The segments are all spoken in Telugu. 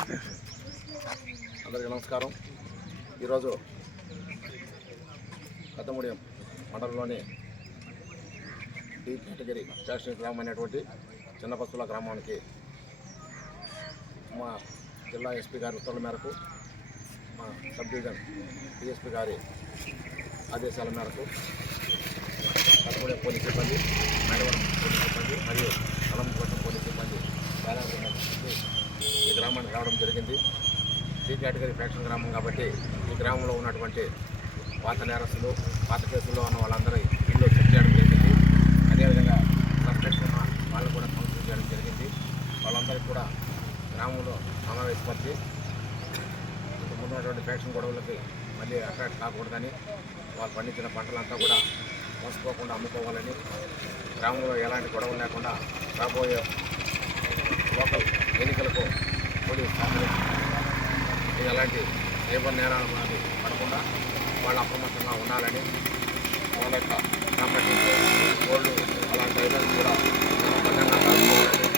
అందరికీ నమస్కారం. ఈరోజు పెద్దముడియం మండలంలోని డి కేటగిరీ ఫ్యాక్షన్ గ్రామం అనేటువంటి చిన్నపస్తుల గ్రామానికి మా జిల్లా ఎస్పీ గారి ఉత్తర్వుల మేరకు, మా సబ్ డివిజన్ డిఎస్పీ గారి ఆదేశాల మేరకు పెద్దముడియం పోలీస్ సిబ్బంది, మేడవరం పోలీస్ సిబ్బంది మరియు కలంకోట పోలీస్ సిబ్బంది ఈ గ్రామానికి రావడం జరిగింది. డి కేటగిరీ ఫ్యాక్షన్ గ్రామం కాబట్టి ఈ గ్రామంలో ఉన్నటువంటి పాత నేరస్తులు, పాత కేసుల్లో ఉన్న వాళ్ళందరూ ఇల్లు చెక్ చేయడం జరిగింది. అదేవిధంగా సస్పెక్ట్ ఉన్న వాళ్ళు కూడా కౌన్సిలింగ్ చేయడం జరిగింది. వాళ్ళందరికీ కూడా గ్రామంలో సమావేశపరిచి ముందు ఉన్నటువంటి ఫ్యాక్షన్ గొడవలకి మళ్ళీ అట్రాక్ట్ కాకూడదని, వాళ్ళు పండించిన పంటలంతా కూడా మోసపోకుండా అమ్ముకోవాలని, గ్రామంలో ఎలాంటి గొడవలు లేకుండా రాబోయే లోకల్ ఎన్నికలకు పోలీస్ ఎలాంటి లేబర్ నేరాలు పడకుండా వాళ్ళు అప్రమత్తంగా ఉండాలని, వాళ్ళ యొక్క ప్రాపర్టీ గోల్డ్ అలాంటి ఐటమ్స్ కూడా క్రమబద్ధంగా కాసుకోవాలని,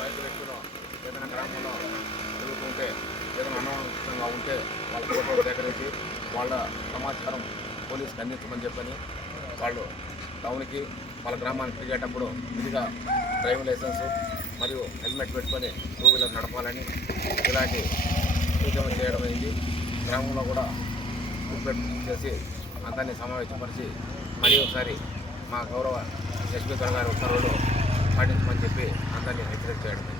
బయట వ్యక్తులు ఏదైనా గ్రామంలో తిరుగుతుంటే ఏదైనా అనవసరంగా ఉంటే వాళ్ళ ఫోటోలు సేకరించి వాళ్ళ సమాచారం పోలీసుకి అందించమని చెప్పని, వాళ్ళు టౌన్కి వాళ్ళ గ్రామానికి తిరిగేటప్పుడు విధిగా డ్రైవింగ్ లైసెన్సు మరియు హెల్మెట్ పెట్టుకొని 2 వీలర్ నడపాలని ఇలాంటి సూచనలు చేయడం అయింది. గ్రామంలో కూడా గ్రూప్ చేసి అందరినీ సమావేశపరిచి మరీ ఒకసారి మా గౌరవ ఎస్పీ గారి ఉత్తర్వులు పాటించమని చెప్పి అందరినీ హెచ్చరిక చేయడం.